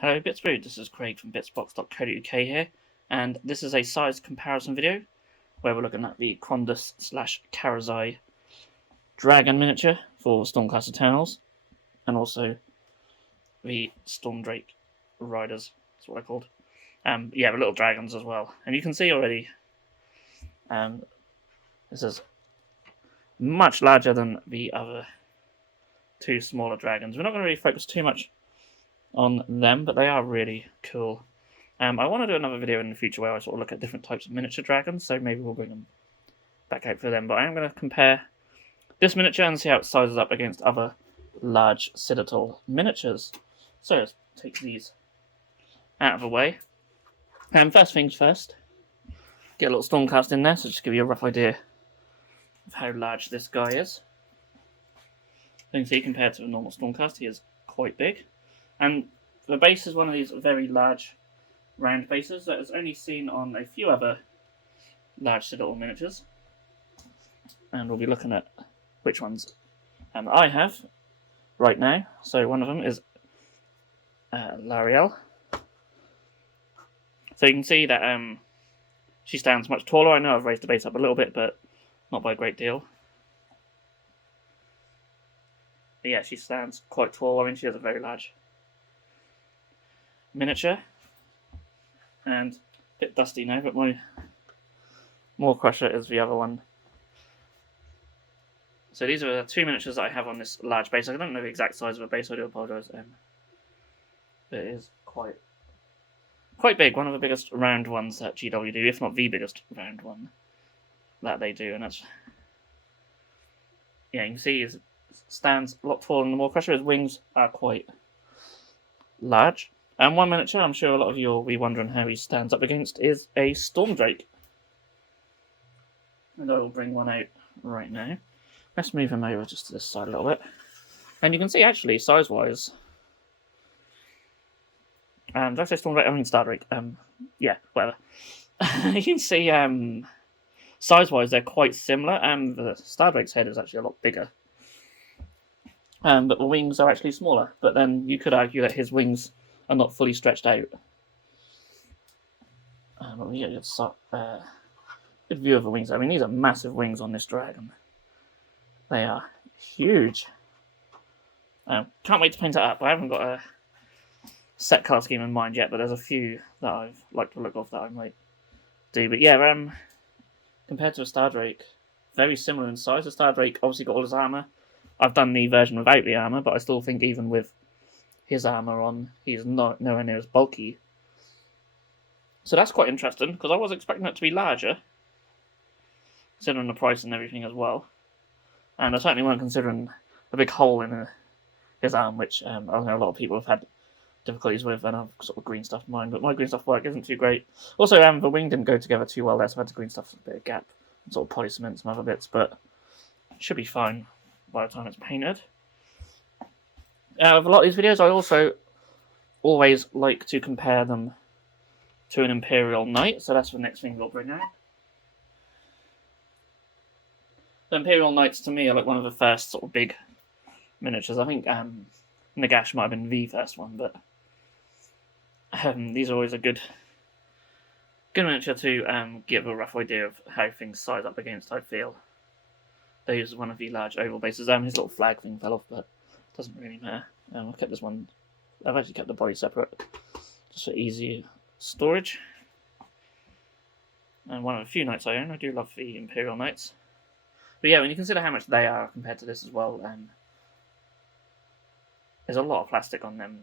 Hello Bitzbox, this is Craig from Bitzbox.co.uk here, and this is a size comparison video where we're looking at the Krondys / Karazai dragon miniature for Stormcast Eternals, and also the Stormdrake Riders, that's what they're called. The little dragons as well. And you can see already, this is much larger than the other two smaller dragons. We're not going to really focus too much on them, but they are really cool. I want to do another video in the future where I sort of look at different types of miniature dragons, so maybe we'll bring them back out for them. But I am going to compare this miniature and see how it sizes up against other large citadel miniatures. So let's take these out of the way. First things first, get a little Stormcast in there, so just give you a rough idea of how large this guy is. You can see compared to a normal Stormcast, he is quite big. And the base is one of these very large round bases that is only seen on a few other large citadel miniatures. And we'll be looking at which ones I have right now. So one of them is L'Ariel. So you can see that she stands much taller. I know I've raised the base up a little bit, but not by a great deal. But yeah, she stands quite tall. I mean, she has a very large miniature. And a bit dusty now, but my Maw Crusher is the other one. So these are the two miniatures that I have on this large base. I don't know the exact size of the base, so I do apologise. But it is quite big, one of the biggest round ones that GW do, if not the biggest round one that they do. And that's, yeah, you can see it stands a lot taller than the Maw Crusher. His wings are quite large. And one miniature I'm sure a lot of you will be wondering how he stands up against is a Stormdrake. And I will bring one out right now. Let's move him over just to this side a little bit. And you can see actually, size-wise, did I say Stormdrake? I mean Stardrake. Yeah, whatever. You can see, size-wise, they're quite similar. The Stardrake's head is actually a lot bigger. But the wings are actually smaller. But then you could argue that his wings are not fully stretched out. But we get a good view of the wings. I mean, these are massive wings on this dragon. They are huge. Can't wait to paint it up. I haven't got a set colour scheme in mind yet, but there's a few that I've liked the look of that I might do. But yeah, compared to a Stardrake, very similar in size. The Stardrake obviously got all his armour. I've done the version without the armour, but I still think even with his armour on, he's nowhere near as bulky. So that's quite interesting, because I was expecting it to be larger, considering the price and everything as well. And I certainly weren't considering a big hole in his arm, which I know a lot of people have had difficulties with, and I've sort of green stuffed mine, but my green stuff work isn't too great. Also, the wing didn't go together too well there, so I had to green stuff a bit of gap, and sort of poly cement some other bits, but it should be fine by the time it's painted. With a lot of these videos, I also always like to compare them to an Imperial Knight, so that's the next thing we'll bring out. The Imperial Knights, to me, are like one of the first sort of big miniatures. I think Nagash might have been the first one, but these are always a good miniature to give a rough idea of how things size up against, I feel. They use one of the large oval bases. His little flag thing fell off, but it doesn't really matter. I've kept this one. I've actually kept the body separate, just for easy storage. And one of the few knights I own. I do love the Imperial Knights. But yeah, when you consider how much they are compared to this as well, there's a lot of plastic on them.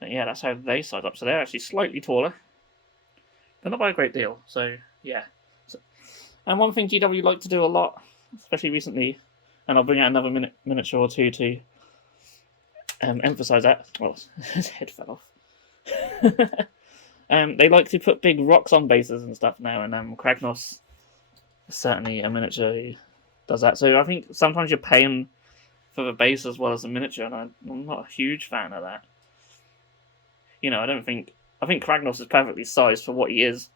But yeah, that's how they size up. So they're actually slightly taller, but not by a great deal. So yeah. And one thing GW like to do a lot, especially recently, and I'll bring out another miniature or two to emphasise that. Well, his head fell off. They like to put big rocks on bases and stuff now, and Kragnos is certainly a miniature who does that. So I think sometimes you're paying for the base as well as the miniature, and I'm not a huge fan of that. You know, I think Kragnos is perfectly sized for what he is,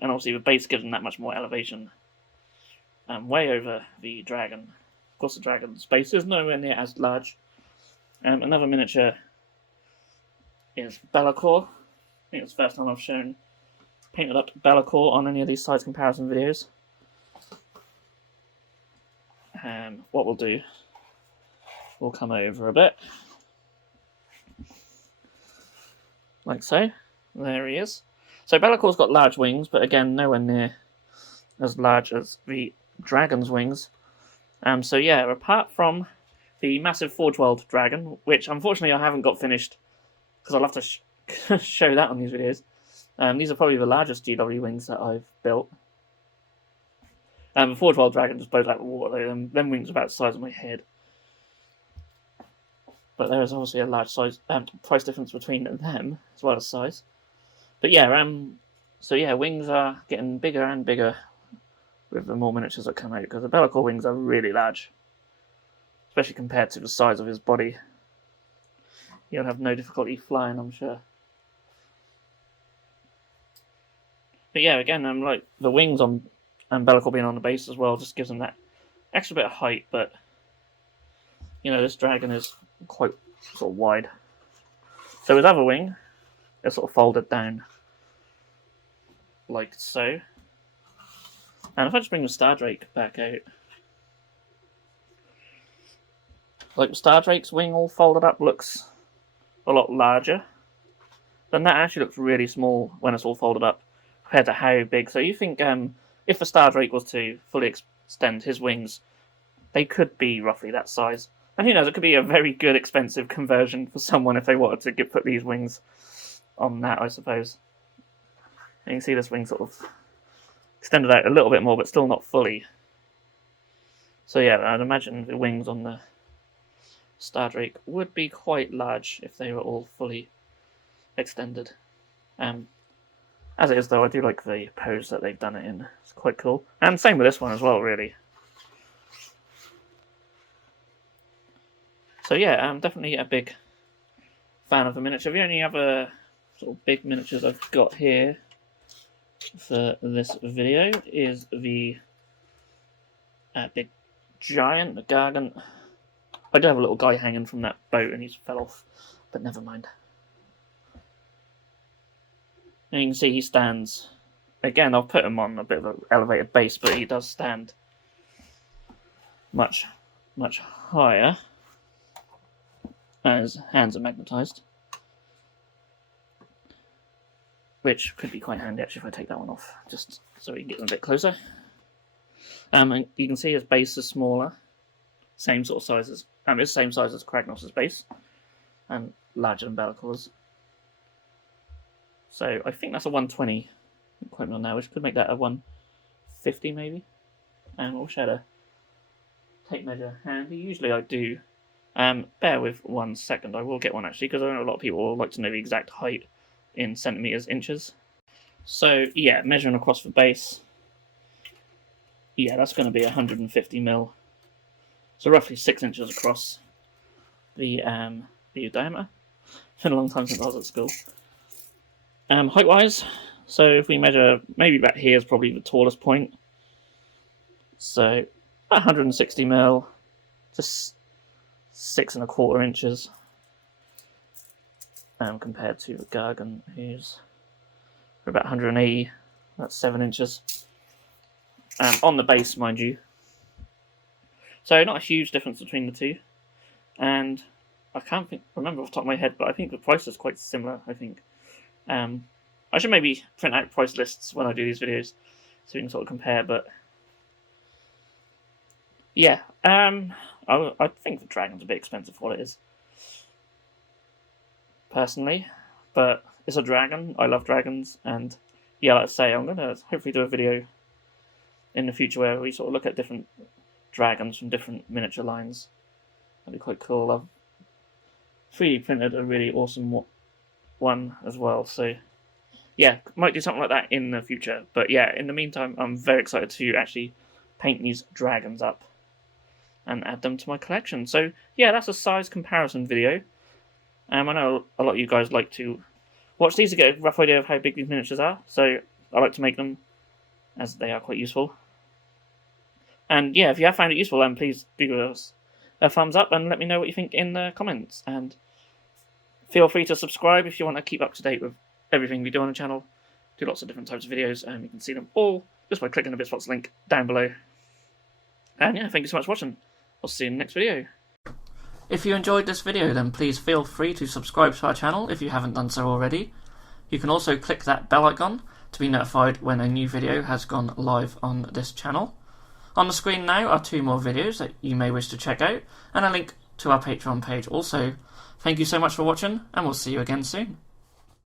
and obviously the base gives him that much more elevation, way over the dragon. Of course, the dragon's base is nowhere near as large Another miniature is Bellacor. I think it's the first time I've shown painted up Bellacor on any of these size comparison videos. What we'll do, we'll come over a bit, like so. There he is. So Bellacor's got large wings, but again, nowhere near as large as the dragon's wings. So yeah, apart from the massive Forge World dragon, which unfortunately I haven't got finished, because I'll have to show that on these videos. These are probably the largest GW wings that I've built. The Forge World dragon just blows out the water. Them wings are about the size of my head. But there is obviously a large size price difference between them, as well as size. But yeah, so yeah, wings are getting bigger and bigger with the more miniatures that come out, because the Bellacor wings are really large, especially compared to the size of his body. He'll have no difficulty flying, I'm sure. But yeah, again, like the wings on and Bellacor being on the base as well just gives them that extra bit of height. But you know, this dragon is quite sort of wide. So his other wing is sort of folded down like so. And if I just bring the Star Drake back out, like the Star Drake's wing all folded up looks a lot larger. Then that actually looks really small when it's all folded up compared to how big. So you think if the Star Drake was to fully extend his wings, they could be roughly that size. And who knows, it could be a very good expensive conversion for someone if they wanted to put these wings on that, I suppose. And you can see this wing sort of extended out a little bit more, but still not fully. So yeah, I'd imagine the wings on the Star Drake would be quite large if they were all fully extended. As it is though, I do like the pose that they've done it in. It's quite cool. And same with this one as well, really. So yeah, I'm definitely a big fan of the miniature. The only other sort of big miniatures I've got here for this video is the big giant, the Gargant. I do have a little guy hanging from that boat and he's fell off, but never mind. And you can see he stands, again I've put him on a bit of an elevated base, but he does stand much, much higher. And his hands are magnetised, which could be quite handy actually if I take that one off, just so we can get them a bit closer. And you can see his base is smaller, same sort of size as, it's the same size as Kragnos' base, and larger than Bellacor's. So I think that's a 120. Don't quote me on that, which could make that a 150 maybe. And we'll show a tape measure handy. Usually I do. Bear with 1 second. I will get one actually, because I know a lot of people will like to know the exact height in centimeters, inches. So yeah, measuring across the base. Yeah, that's going to be 150 mil. So roughly 6 inches across the diameter. It's been a long time since I was at school. Height-wise, so if we measure, maybe back here is probably the tallest point. So 160 mil, just 6¼ inches. Compared to the Gargant, who's for about 180, that's 7 inches. On the base, mind you. So not a huge difference between the two. And I can't remember off the top of my head, but I think the price is quite similar, I think. I should maybe print out price lists when I do these videos, so we can sort of compare, but yeah, I think the dragon's a bit expensive for what it is, personally, but it's a dragon. I love dragons, and yeah, like I say, I'm going to hopefully do a video in the future where we sort of look at different dragons from different miniature lines. That'd be quite cool. I've 3D printed a really awesome one as well, so yeah, might do something like that in the future. But yeah, in the meantime, I'm very excited to actually paint these dragons up and add them to my collection. So yeah, that's a size comparison video. I know a lot of you guys like to watch these to get a rough idea of how big these miniatures are, so I like to make them as they are quite useful. And yeah, if you have found it useful, then please do give us a thumbs up and let me know what you think in the comments. And feel free to subscribe if you want to keep up to date with everything we do on the channel. Do lots of different types of videos, and you can see them all just by clicking the Bitzbox link down below. And yeah, thank you so much for watching. I'll see you in the next video. If you enjoyed this video, then please feel free to subscribe to our channel if you haven't done so already. You can also click that bell icon to be notified when a new video has gone live on this channel. On the screen now are 2 more videos that you may wish to check out, and a link to our Patreon page also. Thank you so much for watching, and we'll see you again soon.